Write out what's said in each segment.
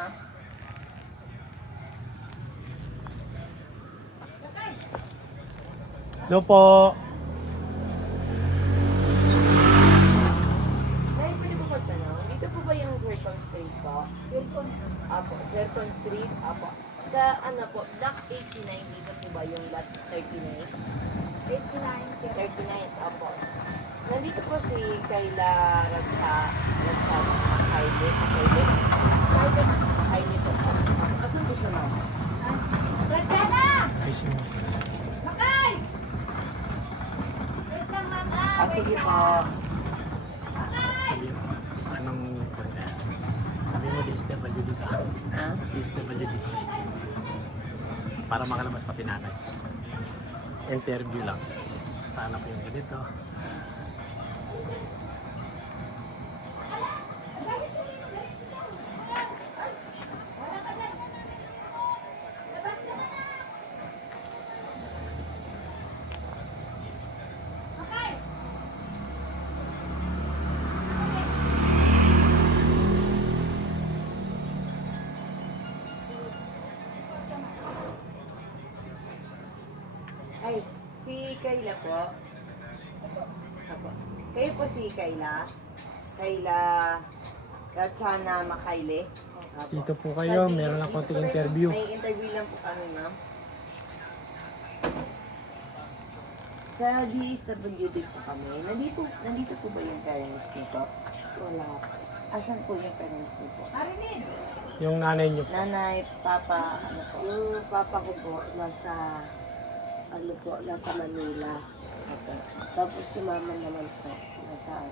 ha. Hello po. Nay, pwede po magtanong, dito po ba yung Zircon Street po? Zircon. Apo, Zircon Street, apo. Ano po, Block 89, dito po ba yung lot 39? 89. 39, apo. Nandito po si Kayla Haile po. Asan po siya, ma'am? Rajana! Ay, sige. Makay! Wait lang, mama. Sige po. Sabi, anong konti? Sabi mo, DSWD ka. Ha? DSWD. Para makalabas pati nanay. Interview lang. Sana po yung ganito. Ay, si Kayla po. Apo. Kayo po si Kayla? Kayla Rachana Makayle? Apo. Dito po kayo, meron lang konting interview. May interview lang po kami, ma'am. Sa DSWD po kami. Nandito po ba yung parents niyo po? Wala po. Asan po yung parents niyo po? Marinig. Yung nanay niyo po. Nanay, papa, ano po? Yung papa ko po, nasa Manila. Okay. Tapos si mama naman po, nasa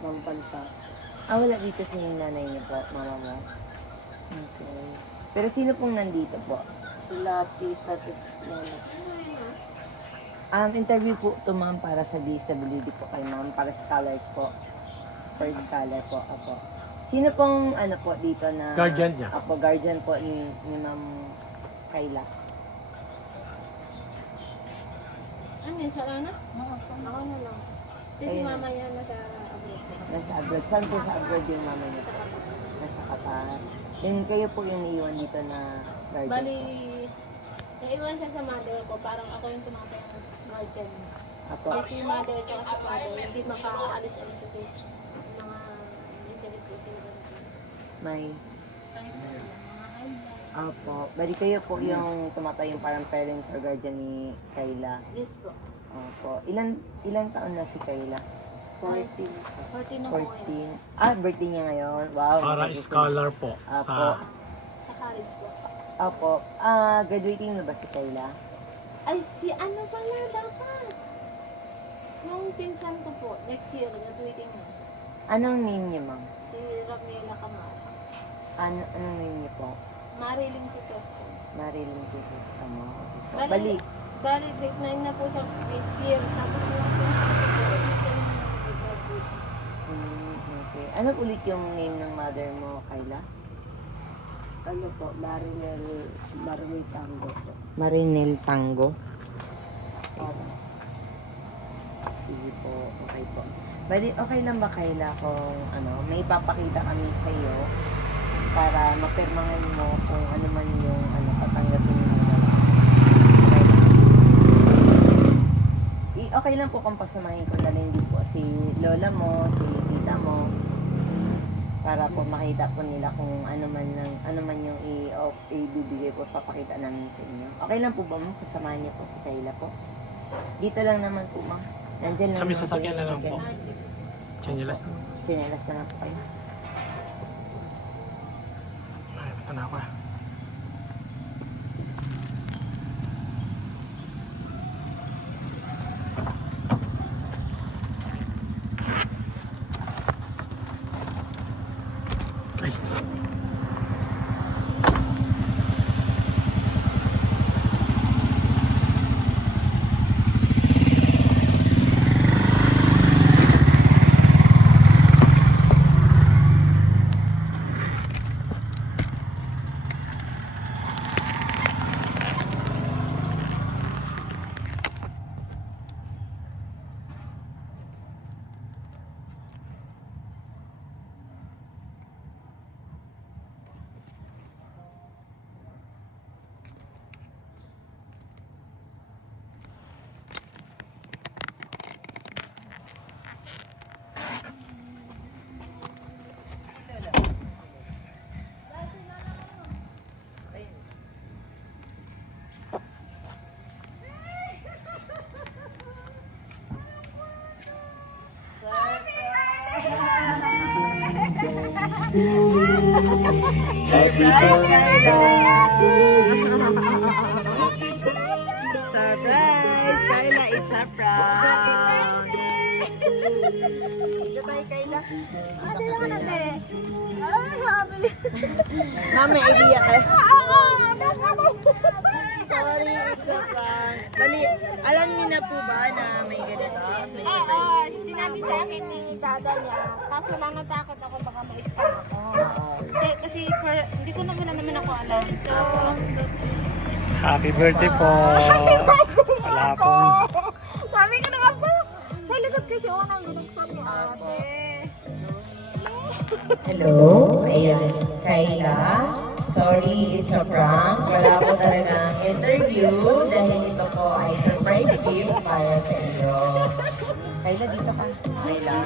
ng bansa. Wala dito si nanay niyo po, mama mo? Okay. Pero sino pong nandito po? Sila, tita, tapos mama. Interview po ito, ma'am, para sa DSWD po kay ma'am, para scholars po. For scholar po, ako. Sino pong, ano po, dito na... Guardian niya. Apo, guardian po ni ma'am Kayla. Ano yun, sa Rana? Ako na lang. Kasi si Ayun. mama yan nasa abroad ko. Nasa abroad. Saan po sa abroad yung mama niyo? Sa Qatar. Nasa Qatar. Then kayo po yung iiwan dito na guardian Bali, po. naiwan siya sa mother ko. Parang ako yung tumatay ng guardian niya. Apo. Kasi si mother at saka si father, hindi makaalis-alis kasi mga incident ko sila. May... Mga highlight. Apo. Bali kayo po yung tumatay yung parang parents or guardian ni Kayla. Yes po. Opo. Ilang taon na si Kayla? 14. 14 ako ngayon. 14. Birthday niya ngayon. Wow. Para scholar po. Apo. Sa Sa college po. Opo. Graduating na ba si Kayla? Ay, si ano pala dapat? Yung pinsan ko po, next year, graduating na. Anong name niya, ma'am? Si Ramela Camara. Anong name niya po? Marilyn Crisosto. Marilyn Jesus Amo. Bali, Bali. grade 9 na po siya next year. Tapos yung pinsan ko po, next year na mag-graduate. Okay. Ano ulit yung name ng mother mo, Kayla? Ano po, Marinel Tango po. Marinel Tango. Sige po. Okay po. Bali, okay lang ba, Kayla, kung may ipapakita kami sa iyo para mapirmahan mo kung ano man yung tatanggapin mo. Okay lang. Okay lang po kung pagsamahin ko na rin din po si lola mo, si tita mo, para po makita po nila kung ano man yung ibibigay po, papakita namin sa inyo. Okay lang po ba, ma'am? Kasamahan niyo po si Kayla po. Dito lang naman po, ma'am. Nandyan Sa may naman sasakyan na lang sasakyan. po. Ah, sige. Chinelas na. Chinelas na lang po kayo. Ay, bata na ako ah. Ay. Surprise, Kayla! Surprise, Kayla! It's a prank! Goodbye, Kayla. Ate naman ate. Ay, happy. Ma'am, may idea ka? Sorry. Sorry, it's a prank. Bali, alam niyo na po ba na may ganito? May Oo, sinabi sa akin ni dada niya. Kaso lang natakot ako baka ma-scam ako. Kasi hindi ko naman ako alam. So, Happy birthday po. Wala pong sabi ko na nga po. Sa likod kasi unang binuksan ni ate. Hello? Ayan, Kayla. Sorry, it's a prank. Wala po talagang interview dahil ito po ay surprise gift para sa inyo. Kayla, dito ka. Kayla.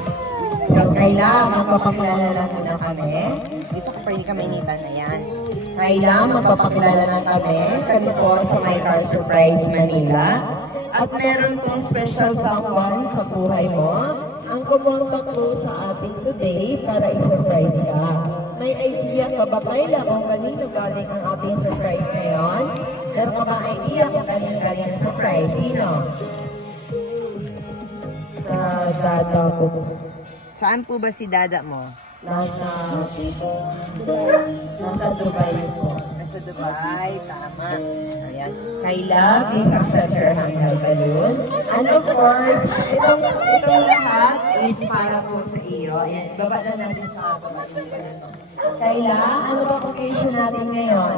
So, Kayla, magpapakilala lang muna kami. Dito ka pa rin kami initan na yan. Kayla, magpapakilala lang kami. Kami po sa My Car Surprise Manila. At meron pong special someone sa buhay mo ang kumontak mo sa ating today para i-surprise ka. May idea ka ba, Kayla, kung kanino galing ang ating surprise ngayon? Meron ka ba idea kung kanino galing ang surprise? Sino? Sa dada ko. Saan po ba si dada mo? Nasa Dubai po. Nasa Dubai, tama. Ayan. Kayla, please accept your handheld balloon. And of course, itong lahat is para po sa iyo. Ayan, baba na natin sa baba. Kayla, ano ba occasion natin ngayon?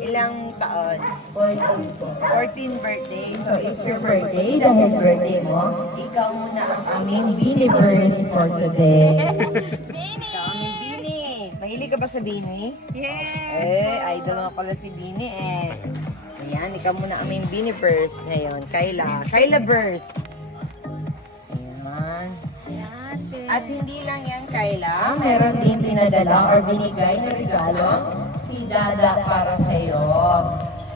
Ilang taon? 14 birthday. So, it's your birthday. Dahil birthday mo, ikaw muna ang aming Biniverse for today. Ikaw aming Bini. Mahilig ka ba sa Bini? Yes. Idol nga pala si Bini eh. Ayan, ikaw muna aming Biniverse ngayon. Kayla. Kaylaverse. Ayan. At hindi lang yan, Kayla. Meron din pinadala or binigay na regalo si Dada para sa iyo.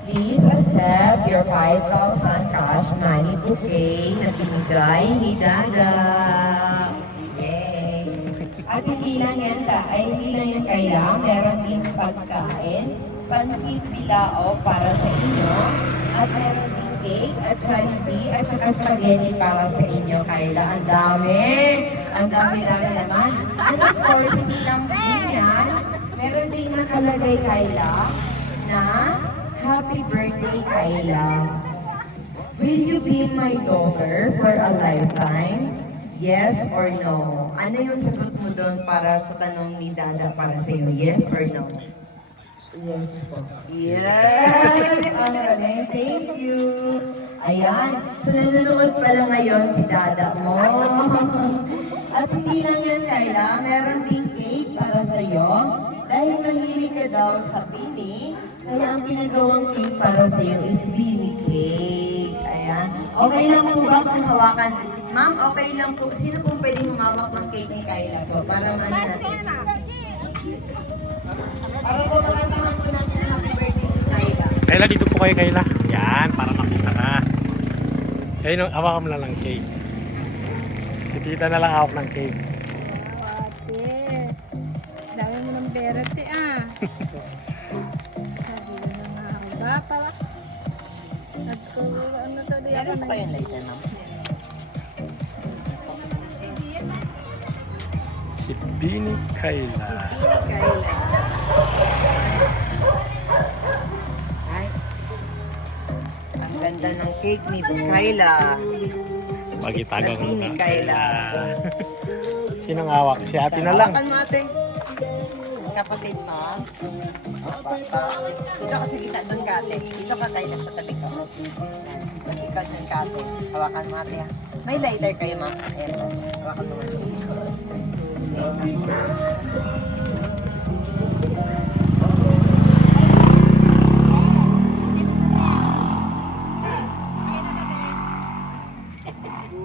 Please accept your 5,000 cash money bouquet na binigay ni Dada. Yay! At hindi lang yan, Kayla. Meron din pagkain, pansit bilao para sa inyo. At meron din cake at Jollibee at saka spaghetti para sa inyo, Kayla. Ang dami! Ang dami-dami naman. And of course, hindi lang din yan. Meron din nakalagay, Kayla, na Happy Birthday, Kayla. Will you be my daughter for a lifetime? Yes or no? Ano yung sagot mo doon para sa tanong ni Dada para sa iyo? Yes or no? Yes po. Yes! Ang galing. Thank you. Ayan. So, nanonood pala ngayon si Dada mo. At hindi lang yan, Kayla. Meron din cake para sa iyo. Dahil mahilig ka daw sa Bini, kaya ang pinagawang cake para sa iyo is Bini cake. Ayan. Okay lang po ba kung hawakan? Ma'am, okay lang po. Sino pong pwedeng humawak ng cake ni Kayla po? Para maano natin. Para po makantahan po natin ang happy birthday si Kayla. Kayla, dito po kayo, Kayla. Yan, para makita ka. Ayun, hawakan mo lang ng cake. Si tita na lang hawak ng cake. Ate, dami mo ng berete ah. Sabi ko na nga ang bapa. At kung ano to di ako Meron pa kayong lighter, ma'am? Si Bini Kayla. Bini Kayla. Ay. Ang ganda ng cake ni Kayla. Magitagang It's na Bini Kayla. Sinong hawak? Si ate na lang. Hawakan mo, ate. Kapatid mo. Dito ka sa gitna, doon ka, ate. Dito ka, Kayla, sa tabi ko. Tapos ikaw doon ka, ate. Hawakan mo, ate. May lighter kayo, ma'am. Ayan, hawakan mo.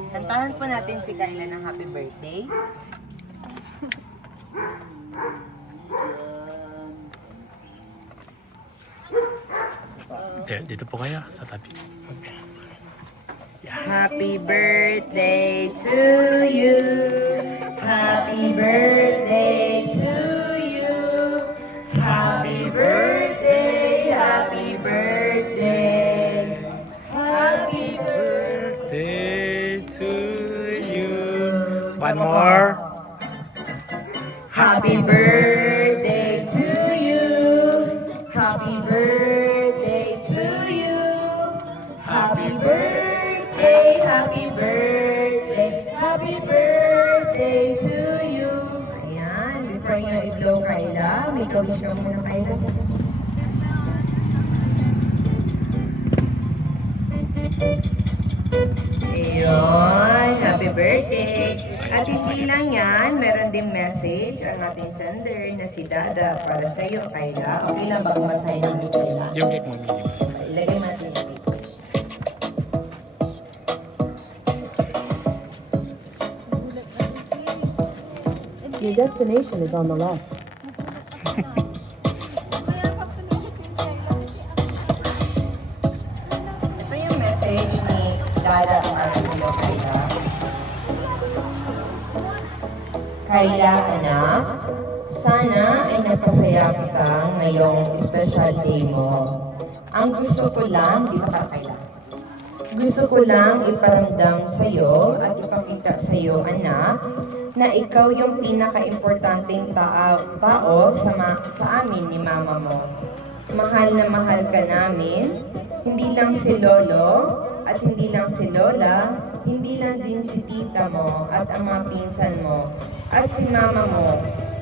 Kantahan po natin si Kayla ng happy birthday. Dito po kayo, sa tabi. Okay. Happy birthday to you. Happy birthday to you. Happy birthday, happy birthday. Happy birthday. Day to you. One more. Happy birthday to you. Happy birthday to you. Happy birthday, happy birthday, happy birthday to you. Ayan, before nyo i-blow Kayla, may kawish ka muna Kayla. Ayun, happy birthday. At hindi lang yan, meron ding message ang ating sender na si Dada para sa iyo, Kayla. Okay lang ba kung basahin namin, Kayla? Yung cake mo, medium. Ilagay natin yung cake. Your destination is on the left. Ito yung message ni Dada para sa iyo, Kayla. Kayla, anak, sana ay napasaya kita ngayong special day mo. Ang gusto ko lang, dito ka Kayla. Gusto ko lang iparamdam sa iyo at ipakita sa iyo, anak, na ikaw yung pinaka-importanting tao sa amin ni mama mo. Mahal na mahal ka namin, hindi lang si Lolo at hindi lang si Lola, hindi lang din si tita mo at ang mga pinsan mo at si mama mo.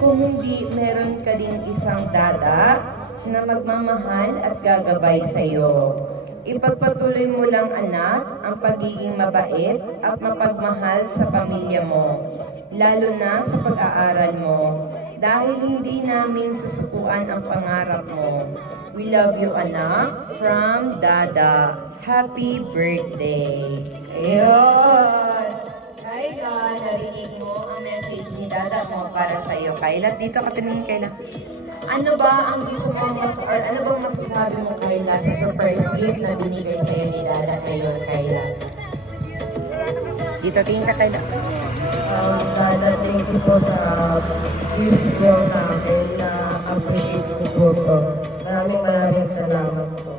Kung hindi, meron ka din isang dada na magmamahal at gagabay sa iyo. Ipagpatuloy mo lang anak ang pagiging mabait at mapagmahal sa pamilya mo, lalo na sa pag-aaral mo, dahil hindi namin susukuan ang pangarap mo. We love you anak, from Dada. Happy birthday! Ayun! Kayla, narinig mo ang message ni Dada mo para sa iyo. Kayla, dito ka tingin Kayla. Ano ba ang gusto mo ano bang masasabi mo Kayla sa surprise gift na binigay sa'yo ni Dada ngayon, Kayla? Dito tingin ka Kayla. Dada, thank you po sa gift ko sa akin na appreciate ko po to. Maraming salamat po.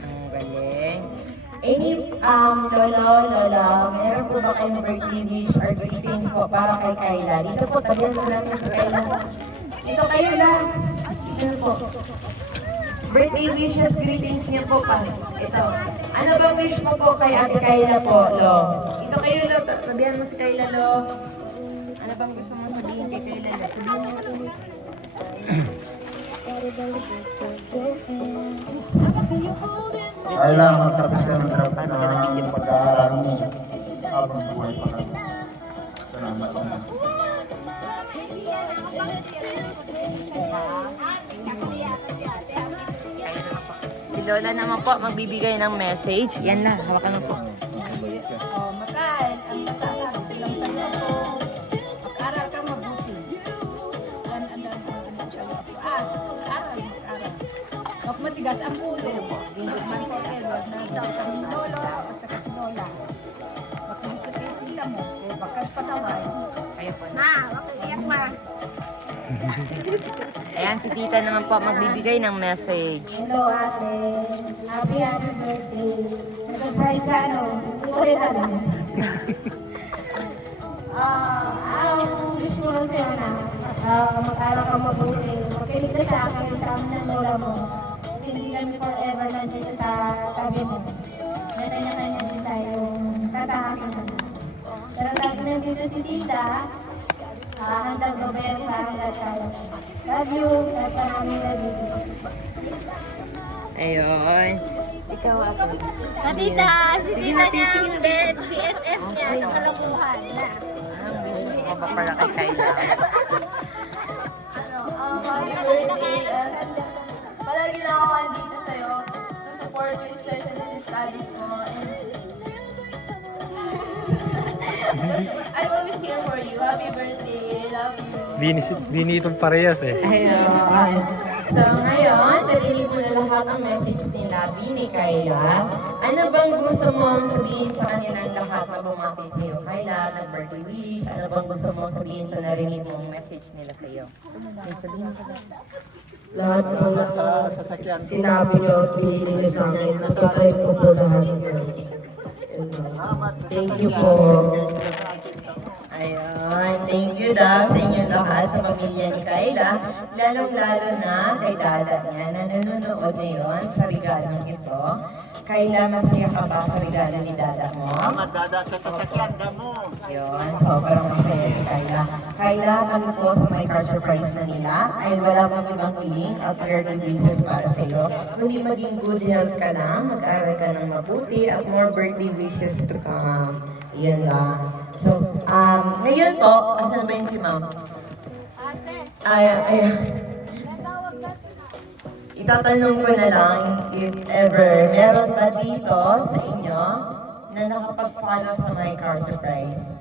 Ang galing. Any, Lola, meron po ba kayong birthday wish or greetings po para kay Kayla? Dito po, tabihan mo natin sa Kayla. Dito kayo lang. Dito po. Birthday wishes, greetings niyo po pa. Ito. Ano bang wish mo po kay Ate Kayla po, Lo? Dito kayo, Lo. Tabihan mo si Kayla, Lo. Ano bang gusto mo sabihin kay Kayla, Lo? Sabihin mo ito. Kailangan magtapos ka ng pag-aaral mo habang buhay pa ka. Salamat na. Si Lola naman po, magbibigay ng message. Yan na, hawakan mo po. Makal, ang masasabi ko lang sa iyo po, mag-aral ka mabuti. Aral mag-aral. Huwag matigas ang ulo. Hindi man ko kayo, nakita ko kami Lolo at saka si Lola. Huwag mo kita mo, bakas pasaway. Kayo po. Ma, huwag iyak ma. Ayan, si tita naman po magbibigay ng message. Hello, ate. Happy birthday. Surprise ka, no? Hindi ko rin alam. Ang wish ko lang sa'yo na mag-aral ka mabuti. Makinig ka sa akin, sa amin ng lola mo. Kasi hindi kami forever nandito sa tabi mo. May kanya-kanya din tayong tatahakin. Pero lagi nandito si tita, handang babayan ka hanggang tayo. Love you, at maraming love you. Ayun. Ikaw ako. Tita, si tita niya ang BFF niya sa kalabuhan na. Anong wishes mo pa para kay Kayla? Happy birthday. Palagi na ako andito sa'yo to support you, especially sa studies mo. And I'm always here for you. Happy birthday. I love you. Binitong parehas eh. Ayun. So ngayon, narinig narinig mo na lahat ang message nila, Bini, Kayla. Ano bang gusto mong sabihin sa kanilang lahat na bumati sa iyo? Kayla, nag-birthday wish. Ano bang gusto mong sabihin sa narinig mong message nila sa iyo? Okay, sabihin mo ka. Lahat ng sinabi niyo, pinili niyo sa akin. Natry ko po lahat yun. Thank you po. Ayun, thank you daw sa inyong lahat, sa pamilya ni Kayla, lalong-lalo na kay dada niya na nanonood ngayon sa regalong ito. Kayla, masaya ka ba sa regalo ni dada mo? Dada sa sasakyan mo. Yun, sobrang masaya si Kayla. Kayla, kami po sa My Car Surprise Manila ay wala pang ibang hiling at birthday wishes para sa iyo. Kundi maging good health ka lang, mag-aral ka ng mabuti at more birthday wishes to come. Yan lang. So, ngayon po, asan ba yun si Ma'am? Ay, itatanong ko na lang if ever meron ba dito sa inyo na nakapag-follow sa My Car Surprise?